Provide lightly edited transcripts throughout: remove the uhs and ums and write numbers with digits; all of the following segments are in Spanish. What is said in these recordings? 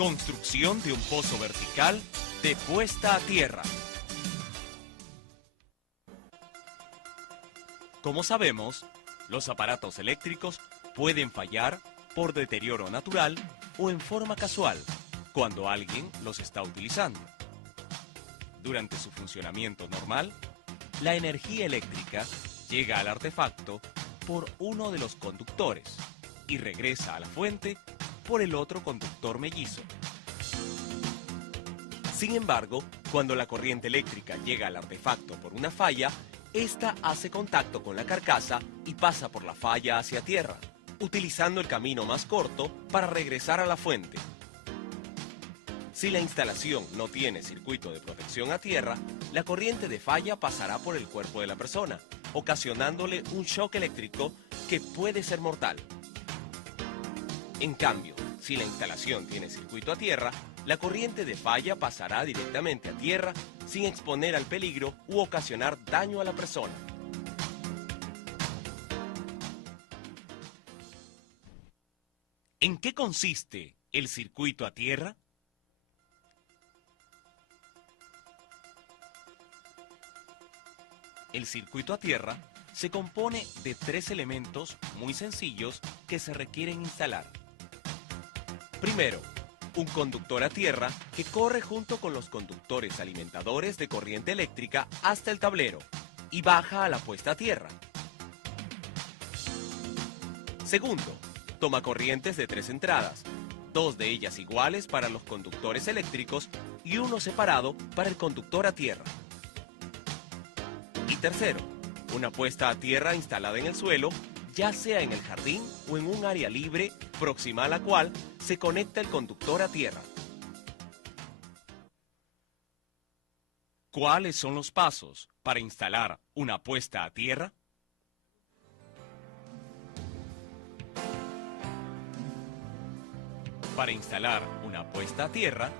Construcción de un pozo vertical de puesta a tierra. Como sabemos, los aparatos eléctricos pueden fallar por deterioro natural o en forma casual, cuando alguien los está utilizando. Durante su funcionamiento normal, la energía eléctrica llega al artefacto por uno de los conductores y regresa a la fuente por el otro conductor mellizo. Sin embargo, cuando la corriente eléctrica llega al artefacto por una falla, esta hace contacto con la carcasa y pasa por la falla hacia tierra, utilizando el camino más corto para regresar a la fuente. Si la instalación no tiene circuito de protección a tierra, la corriente de falla pasará por el cuerpo de la persona, ocasionándole un shock eléctrico que puede ser mortal. En cambio, si la instalación tiene circuito a tierra, la corriente de falla pasará directamente a tierra sin exponer al peligro u ocasionar daño a la persona. ¿En qué consiste el circuito a tierra? El circuito a tierra se compone de 3 elementos muy sencillos que se requieren instalar. Primero, un conductor a tierra que corre junto con los conductores alimentadores de corriente eléctrica hasta el tablero y baja a la puesta a tierra. Segundo, tomacorrientes de 3 entradas, 2 de ellas iguales para los conductores eléctricos y uno separado para el conductor a tierra. Y tercero, una puesta a tierra instalada en el suelo, ya sea en el jardín o en un área libre próxima a la cual se conecta el conductor a tierra. ¿Cuáles son los pasos para instalar una puesta a tierra? Para instalar una puesta a tierra,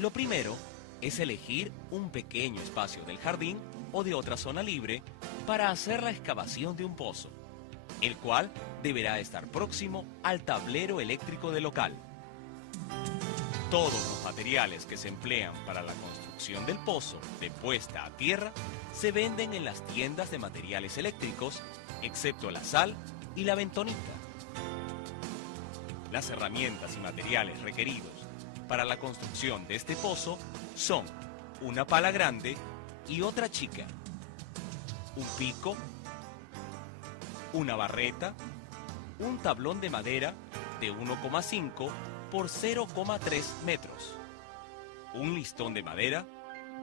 lo primero es elegir un pequeño espacio del jardín o de otra zona libre para hacer la excavación de un pozo, el cual deberá estar próximo al tablero eléctrico del local. Todos los materiales que se emplean para la construcción del pozo de puesta a tierra se venden en las tiendas de materiales eléctricos, excepto la sal y la bentonita. Las herramientas y materiales requeridos para la construcción de este pozo son una pala grande y otra chica, un pico, una barreta, un tablón de madera de 1,5 por 0,3 metros, un listón de madera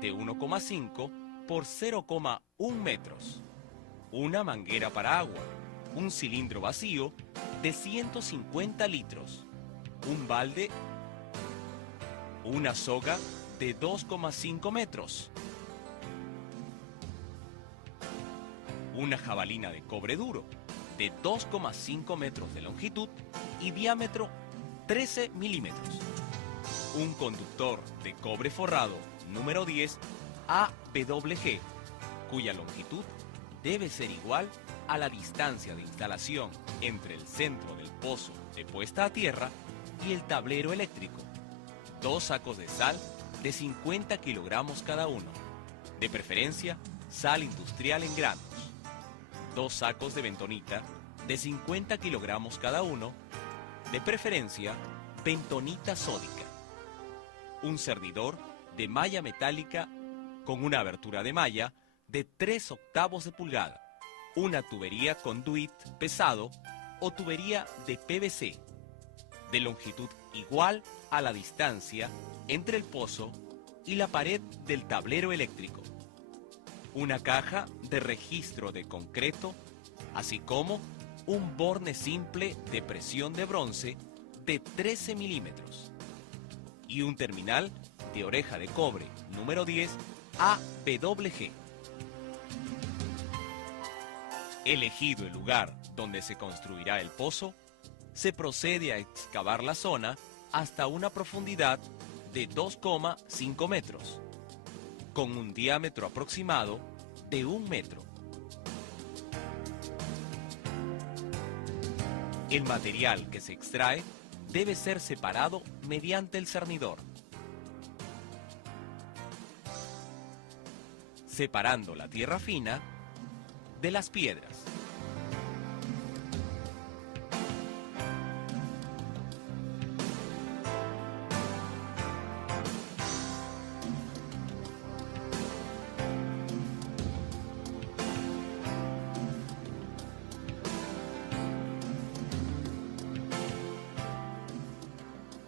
de 1,5 por 0,1 metros, una manguera para agua, un cilindro vacío de 150 litros, un balde, una soga de 2,5 metros, una jabalina de cobre duro de 2,5 metros de longitud y diámetro 13 milímetros, un conductor de cobre forrado número 10 AWG, cuya longitud debe ser igual a la distancia de instalación entre el centro del pozo de puesta a tierra y el tablero eléctrico, 2 sacos de sal de 50 kilogramos cada uno, de preferencia sal industrial en granos, 2 sacos de bentonita de 50 kilogramos cada uno, de preferencia bentonita sódica, un cernidor de malla metálica con una abertura de malla de 3/8 de pulgada, una tubería conduit pesado o tubería de PVC, de longitud igual a la distancia entre el pozo y la pared del tablero eléctrico, una caja de registro de concreto, así como un borne simple de presión de bronce de 13 milímetros y un terminal de oreja de cobre número 10 AWG. Elegido el lugar donde se construirá el pozo, se procede a excavar la zona hasta una profundidad de 2,5 metros, con un diámetro aproximado de 1 metro. El material que se extrae debe ser separado mediante el cernidor, separando la tierra fina de las piedras.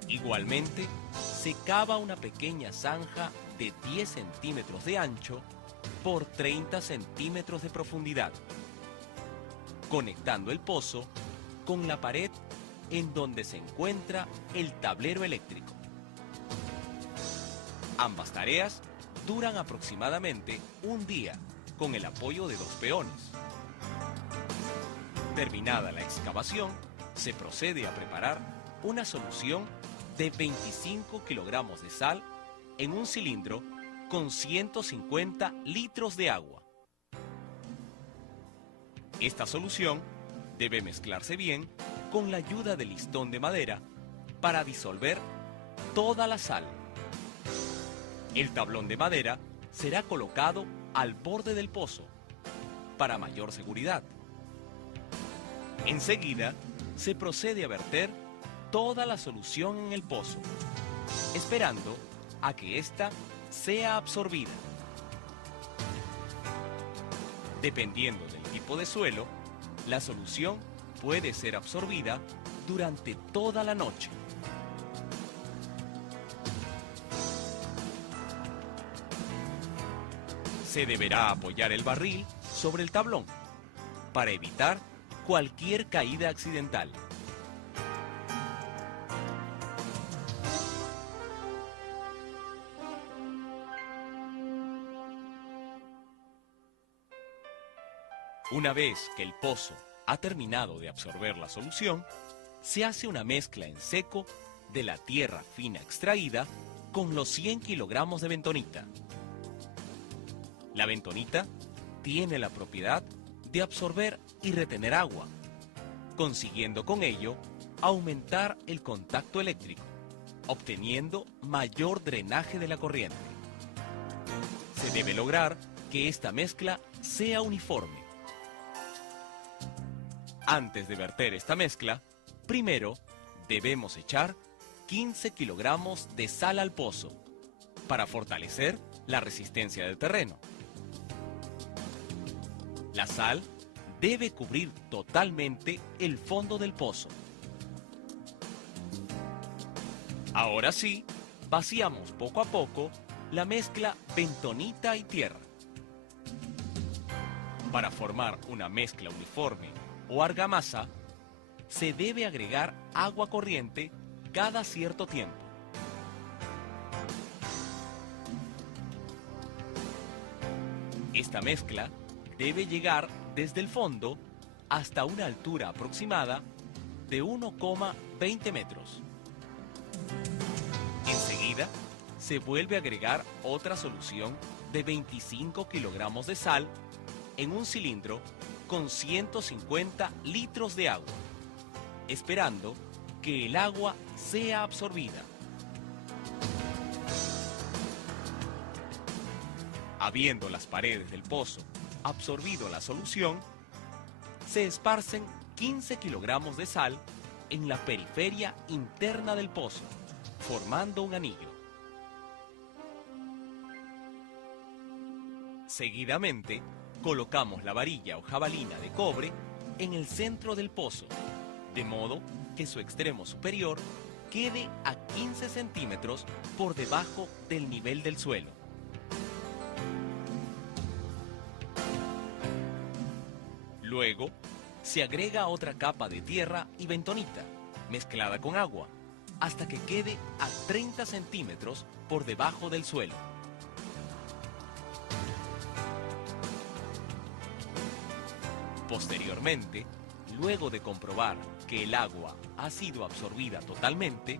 Igualmente, se cava una pequeña zanja de 10 centímetros de ancho por 30 centímetros de profundidad, conectando el pozo con la pared en donde se encuentra el tablero eléctrico. Ambas tareas duran aproximadamente un día con el apoyo de 2 peones. Terminada la excavación, se procede a preparar una solución de 25 kilogramos de sal en un cilindro con 150 litros de agua. Esta solución debe mezclarse bien con la ayuda del listón de madera para disolver toda la sal. El tablón de madera será colocado al borde del pozo para mayor seguridad. Enseguida, se procede a verter toda la solución en el pozo, esperando a que ésta sea absorbida. Dependiendo del tipo de suelo, la solución puede ser absorbida durante toda la noche. Se deberá apoyar el barril sobre el tablón para evitar cualquier caída accidental. Una vez que el pozo ha terminado de absorber la solución, se hace una mezcla en seco de la tierra fina extraída con los 100 kilogramos de bentonita. La bentonita tiene la propiedad de absorber y retener agua, consiguiendo con ello aumentar el contacto eléctrico, obteniendo mayor drenaje de la corriente. Se debe lograr que esta mezcla sea uniforme. Antes de verter esta mezcla, primero debemos echar 15 kilogramos de sal al pozo para fortalecer la resistencia del terreno. La sal debe cubrir totalmente el fondo del pozo. Ahora sí, vaciamos poco a poco la mezcla bentonita y tierra. Para formar una mezcla uniforme o argamasa, se debe agregar agua corriente cada cierto tiempo. Esta mezcla debe llegar desde el fondo hasta una altura aproximada de 1,20 metros. Enseguida, se vuelve a agregar otra solución de 25 kilogramos de sal en un cilindro con 150 litros de agua, esperando que el agua sea absorbida. Habiendo las paredes del pozo absorbido la solución, se esparcen 15 kilogramos de sal en la periferia interna del pozo, formando un anillo. Seguidamente, colocamos la varilla o jabalina de cobre en el centro del pozo, de modo que su extremo superior quede a 15 centímetros por debajo del nivel del suelo. Luego, se agrega otra capa de tierra y bentonita, mezclada con agua, hasta que quede a 30 centímetros por debajo del suelo. Posteriormente, luego de comprobar que el agua ha sido absorbida totalmente,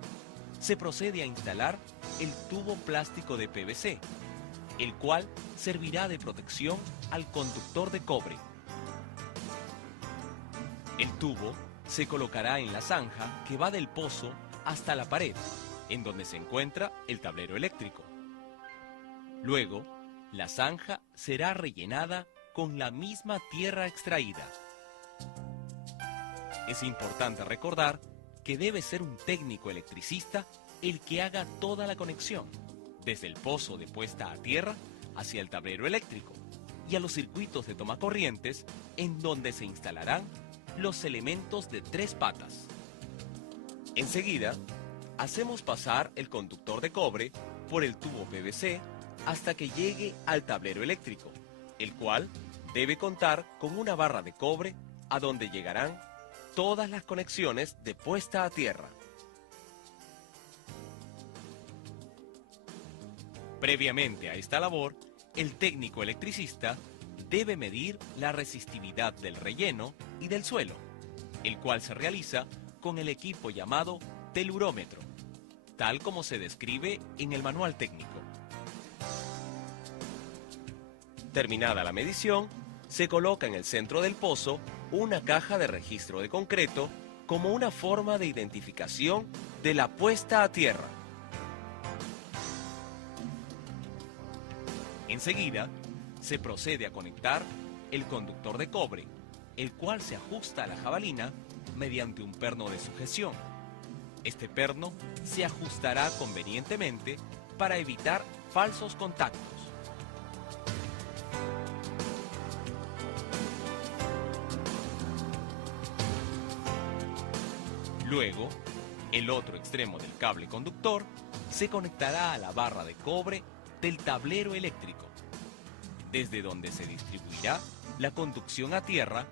se procede a instalar el tubo plástico de PVC, el cual servirá de protección al conductor de cobre. El tubo se colocará en la zanja que va del pozo hasta la pared, en donde se encuentra el tablero eléctrico. Luego, la zanja será rellenada con la misma tierra extraída. Es importante recordar que debe ser un técnico electricista el que haga toda la conexión, desde el pozo de puesta a tierra hacia el tablero eléctrico y a los circuitos de tomacorrientes en donde se instalarán los elementos de 3 patas. Enseguida, hacemos pasar el conductor de cobre por el tubo PVC hasta que llegue al tablero eléctrico, el cual debe contar con una barra de cobre a donde llegarán todas las conexiones de puesta a tierra. Previamente a esta labor, el técnico electricista debe medir la resistividad del relleno y del suelo, el cual se realiza con el equipo llamado telurómetro, tal como se describe en el manual técnico. Terminada la medición, se coloca en el centro del pozo una caja de registro de concreto como una forma de identificación de la puesta a tierra. Enseguida, se procede a conectar el conductor de cobre, el cual se ajusta a la jabalina mediante un perno de sujeción. Este perno se ajustará convenientemente para evitar falsos contactos. Luego, el otro extremo del cable conductor se conectará a la barra de cobre del tablero eléctrico, desde donde se distribuirá la conducción a tierra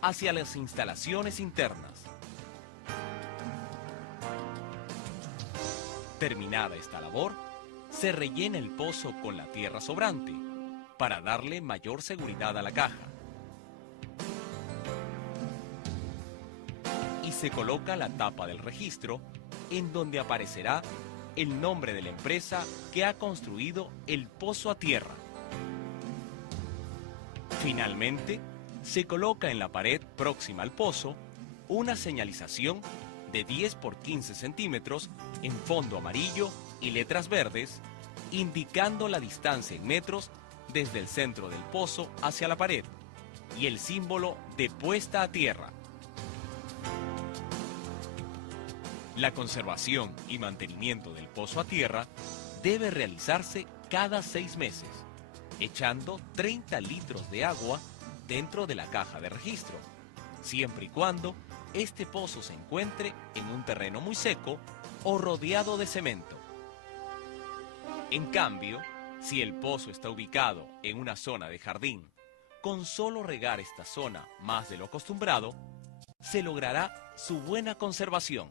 hacia las instalaciones internas. Terminada esta labor, se rellena el pozo con la tierra sobrante para darle mayor seguridad a la caja. Y se coloca la tapa del registro en donde aparecerá el nombre de la empresa que ha construido el pozo a tierra. Finalmente, se coloca en la pared próxima al pozo una señalización de 10 por 15 centímetros en fondo amarillo y letras verdes, indicando la distancia en metros desde el centro del pozo hacia la pared y el símbolo de puesta a tierra. La conservación y mantenimiento del pozo a tierra debe realizarse cada 6 meses, echando 30 litros de agua dentro de la caja de registro, siempre y cuando este pozo se encuentre en un terreno muy seco o rodeado de cemento. En cambio, si el pozo está ubicado en una zona de jardín, con solo regar esta zona más de lo acostumbrado, se logrará su buena conservación.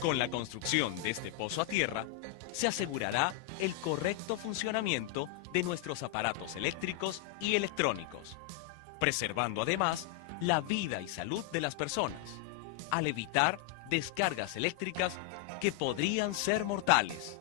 Con la construcción de este pozo a tierra, se asegurará el correcto funcionamiento de nuestros aparatos eléctricos y electrónicos, preservando además la vida y salud de las personas, al evitar descargas eléctricas que podrían ser mortales.